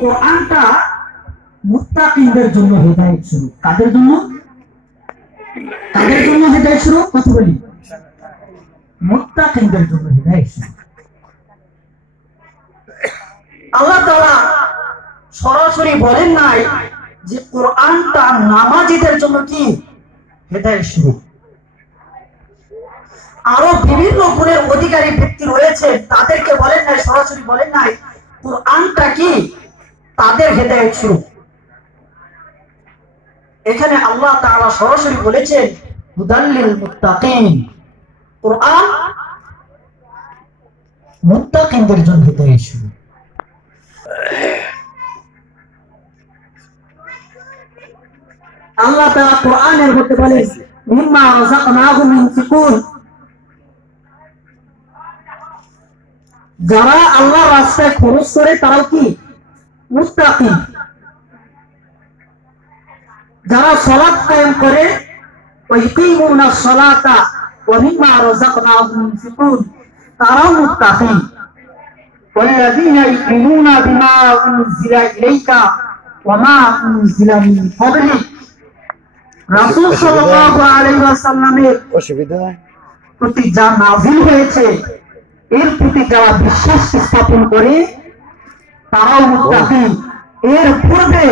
কোরআনটা মুত্তাকিনদের জন্য হেদায়েত স্বরূপ। কাদের জন্য? কাদের জন্য হেদায়েত স্বরূপ? কথা বলি, মুত্তাকিনদের জন্য হেদায়েত স্বরূপ। আল্লাহ তাআলা সরাসরি বলেন নাই যে কোরআনটা নামাজীদের জন্য কি হেদায়েত স্বরূপ। আরো বিভিন্ন গুণের অধিকারী ব্যক্তি রয়েছে, তাদেরকে বলেন নাই, সরাসরি বলেন নাই কোরআনটা কি তাদের হেদায়েত স্বরূপ। এখানে আল্লাহ তাআলা সরাসরি বলেছেন হুদাল্লিল মুত্তাকিন, কোরআন মুত্তাকিনদের জন্য হেদায়েত স্বরূপ। আল্লাহ তাআলা কোরআনের মধ্যে বলেন মিম্মা রাযাকনাহুম ইউনফিকুন, যারা আল্লাহর রাস্তায় খরচ করে তারাও কি মুত্তাকিন। যারা সালাত কায়েম করে ওয়া ইকিমুনাস সালাতা ওয়া মিম্মা রাযাকনাহুম ইউনফিকুন, তারাও মুত্তাকিন। ওয়াল্লাযীনা ইউমিনুনা বিমা উনজিলা ইলাইকা ওয়া মা উনজিলা মিন ক্বাবলিক, রাসূল সাল্লাল্লাহু আলাইহি ওয়াসাল্লামের প্রতি যা নাযিল হয়েছে এর প্রতি যারা বিশ্বাস স্থাপন করে তারাও মুত্তাকিন। এর পূর্বে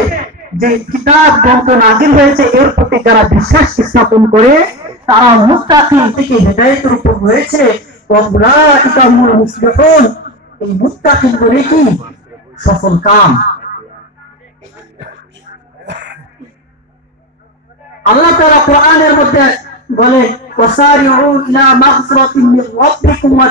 যে কিতাব গ্রন্থ নাযিল হয়েছে এর প্রতি যারা বিশ্বাস স্থাপন করে তারা মুত্তাকিন থেকে হেদায়েতের উপর রয়েছে। ওয়াউলাইকা হুমুল মুফলিহুন, এই মুত্তাকিন বলে কি সফল কাম। আল্লাহ তাআলা কোরআনের মধ্যে বলে ওয়াসারিউ ইলা মাগফিরাতিন মির রাব্বিকুম ওয়া